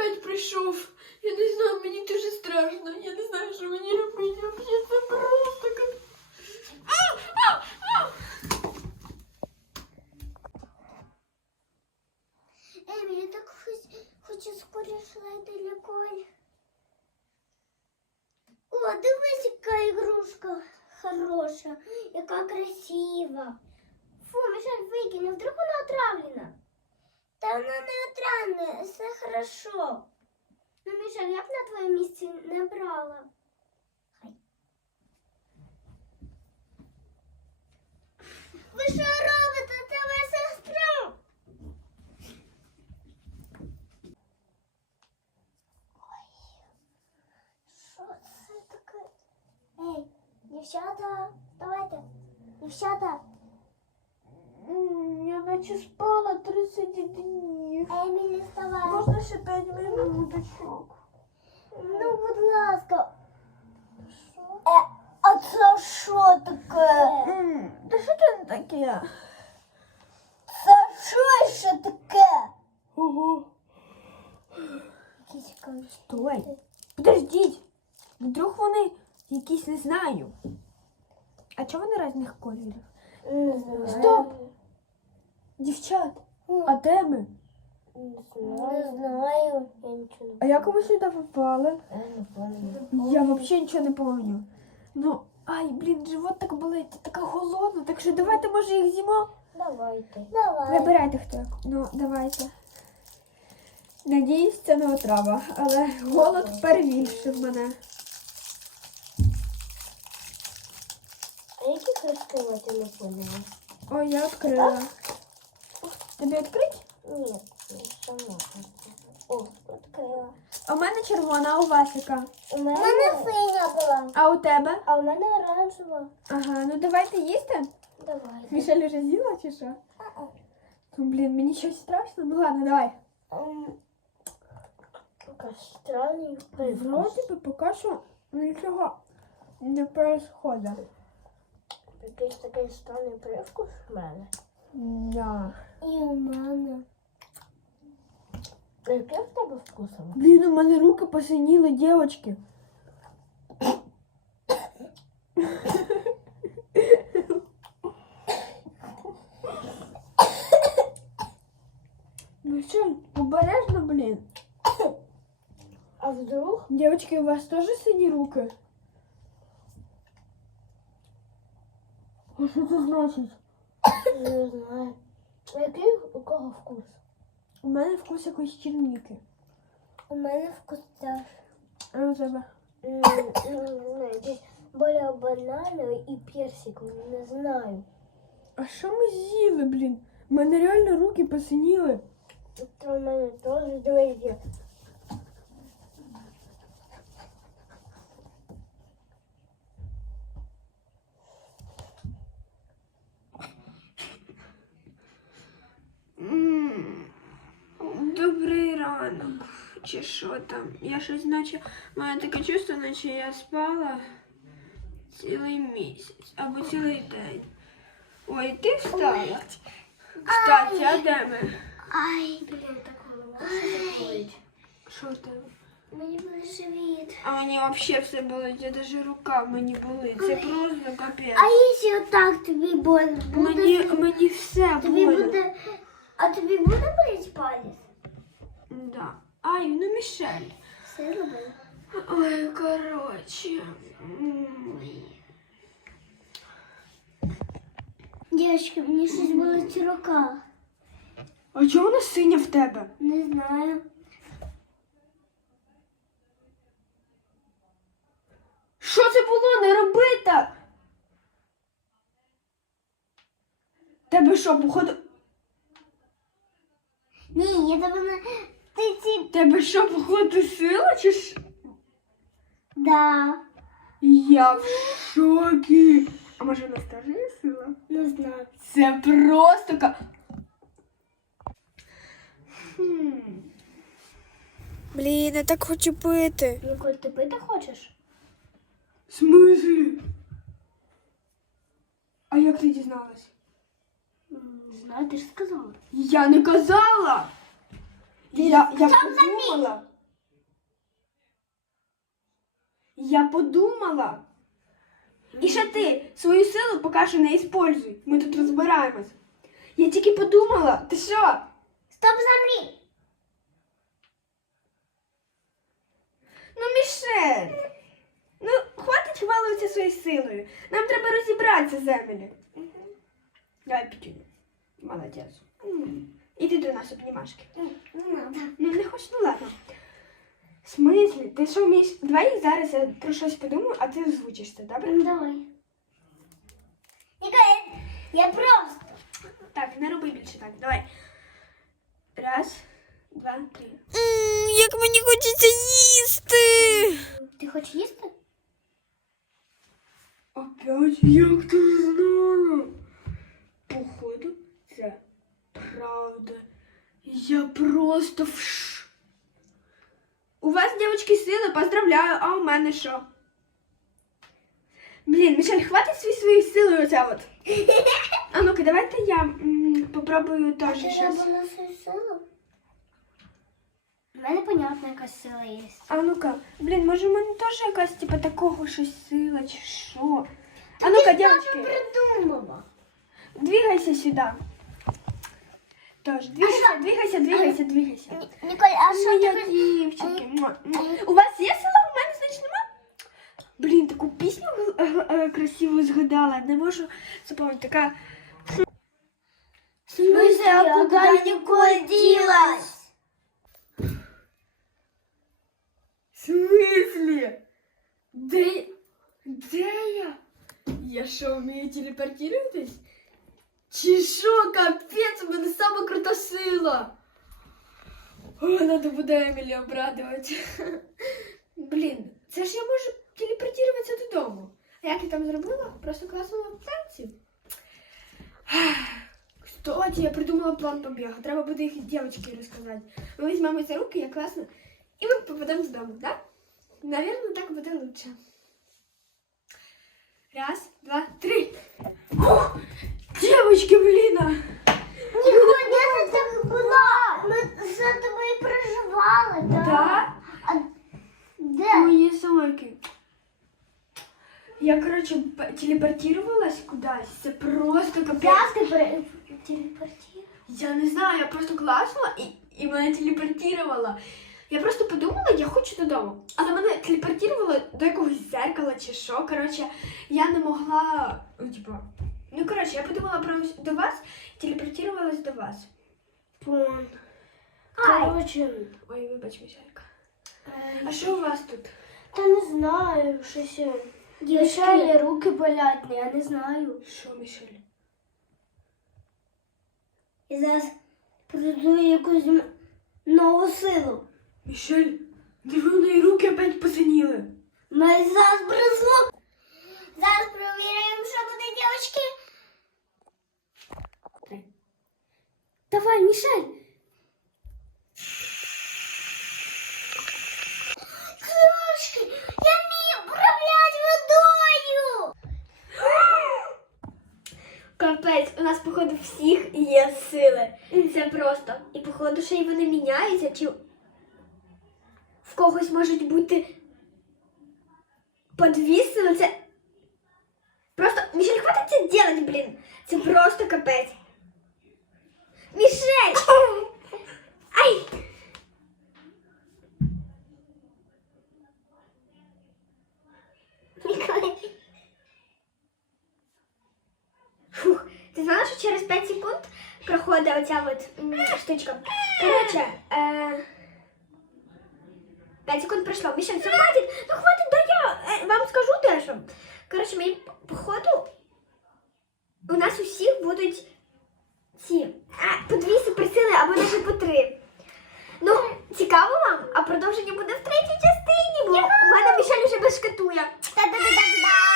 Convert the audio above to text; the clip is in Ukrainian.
опять прийшов. Я не знаю, мені дуже страшно. Я не знаю, що мені робити. Вообще це просто как... А! А! А! Емі, я так хоч, хочу скоріше лайти ліколь. О, дивись, яка ігрушка хороша, яка красива. Фу, Мішель, викинь, а вдруг вона отравлена? Та вона не отравлена, все хорошо. Ну, Мішель, я б на твоєму місці не брала. Хай. Ви що робите? Це моя сестра. Ой, Що це таке? Ей, дівчата, давайте. Дівчата, Я наче спала 30 днів. Емілі, вставай. Можна ще 5 минуточок. Ну, будь ласка. Е, а це що таке? М, Та що це таке? Це що ще таке? Ого. Якісь конфети. Стой. Подождіть. Вдруг вони якісь не знаю. А чого вони різних кольорів? Не знаю. Стоп. Дівчат, а де ми? Не знаю. Я нічого не А як ми сюди попали? Я не пам'ятаю. Я взагалі нічого не пам'ятаю. Ну, ай, блін, живот так болить, така голодна, так що давайте, може, їх з'їмо? Давайте. Давай. Вибирайте хто як. Ну, давайте. Надіюсь, це не отрава, але голод перевішив мене. А які кружки ти не поняла? Ой, я відкрила. Тобі відкрити? Ні, сама. О, відкрила. А у мене червона, а у вас яка? У мене синя була. А у тебе? А у мене оранжева. Ага, ну давайте їсти. Давай. Мішель вже з'їла чи що? Ну, блін, мені щось страшно. Ну ладно, давай. Якась странний привкус. Вроді би поки що нічого не происходить. Якийсь такий странний привкус в мене. Да. І у мене. А Який в тебе вкусом? Блін, у мене руки посиніли, дівчатки. Ну що, обережно, блін. А вдруг? Девочки, у вас тоже сині руки? А що це значить? Не знаю. А який у кого вкус? У мене вкус якоїсь черніки. У мене вкус теж. А у тебе? М, Не десь более банановий і персиковий, не знаю. А що ми з'їли, блін? У мене реально руки посиніли. Це у мене теж дивіться. Чи що там? Я щось наче. Маю таке чувство, наче я спала цілий місяць або цілий день. Ой, ти встала? Кстати, а де ми? Ай, блін, так голова. Що болить? Що там? Мені болить живіт. А мені взагалі все болить, я навіть рука мені болить. Це просто капець. А якщо отак тобі боль буде? Мені, мені все Тобі болить. буде... А тобі буде боліти палець? Да. Ай, ну Мішель. Все робив. Ой, коротше. Дівчатки, мені щось болить рука. А чого вона синя в тебе? Не знаю. Що це було? Не роби так! Тебе що, походу. Ні, я тебе не... Тебе що, походу, сила чи ж? Да. Я в шокі. А може вона теж є сила? Не знаю. Це просто ка. Хм. Блін, я так хочу пити. Ніколь, ти пити хочеш? В смислі? А як ти дізналась? М, Не знаю, ти ж сказала. Я не казала. Віра, я подумала. Я подумала. І ще ти свою силу поки що не используй. Ми тут розбираємось. Я тільки подумала, ти що? Стоп, замри! Ну, Мішель, ну хватить хвалитися своєю силою. Нам треба розібратися землі. Дай пітюню. Молодець. М. Іди до нас обнімашки. Не надо. Ну не хочеш, ну ладно. В смислі? Ти що вмієш? Давай зараз я про щось подумаю, а ти озвучиш це, добре? Ну, давай. Ніколи, я просто. Так, не роби більше так. Давай. Раз, два, три. Як мені хочеться їсти. Ти хочеш їсти? Опять як ти знала? правда. Я просто в ш... У вас, дівчатки, сили, поздравляю, а у мене що? Блін, Мішель, хватить свій своєю силою оця от. А ну-ка, давайте я м, попробую теж Ти щось. робила свою силу? У мене, понятно, якась сила є. А ну-ка, блін, може в мене теж якась типа такого щось сила чи що? А ну-ка, дівчатки. придумала. Двигайся сюда. Тоже, двигайся, двигайся, двигайся, двигайся. Ніколь, а що Моя ти... дівчинки. муа, муа. У вас є сила? У мене, значить, нема? Блін, таку пісню е, е, красиву згадала. Не можу запам'ятати. Така. В смысле, а куда Николь делась? В смислі? Де, де я? Я що, вмію телепортуватись? Чи що, капець, у мене сама крута сила. О, надо буде Емілі обрадувати. Блін, це ж я можу телепортуватися додому. А як я там зробила? Просто класнула в танці. Кстати, я придумала план побігу. Треба буде їх дівчатки розказати. Ми візьмемо за руки, я класно. І ми попадемо додому, да? Наверное, так буде лучше. Раз, два, три. Девочки, блин! де ти так була? Ми за тобою переживали, так? Да? А де? Мої собаки. Я, короче, п- телепортировалась кудись. Це просто капець. Як ти пере- телепортувала? Я не знаю, я просто класнула і, і мене телепортувала. Я просто подумала, я хочу додому. Але мене телепортувало до якогось зеркала чи що. Коротше, я не могла. Ну, типу. Ну, коротше, я подумала про до вас, телепортувалась до вас. Пон. Короче, Ой, вибач, Мішелька. А що у вас тут? та не знаю, щось. Мішелі руки болять, ну, я не знаю. Що, Мішель? І зараз придумаю якусь нову силу. Мішель, диви, у неї руки опять посиніли. Ми зараз бризло. Зараз перевіряємо, що буде, дівчатки. Давай, Мішель. Крошки, я вмію управляти водою. Капець, у нас, походу, всіх є сили. Це просто. І походу, ще й вони міняються, чи в когось можуть бути по дві сили. Це просто. Мішель, хватить це делать, блін. Це просто капець. Мішель! Ай! Фух, ти знала, що через 5 секунд проходить оця от м, штучка. Коротше, е... 5 секунд пройшло. Міша, все хватить. Ну хватить, да я е, вам скажу дещо. Коротше, мені походу у нас усіх будуть ці по дві суперсили або навіть по три. Ну, цікаво вам, а продовження буде в третій частині, бо в мене Мішель вже без шкатує. Та-да-да-да-да!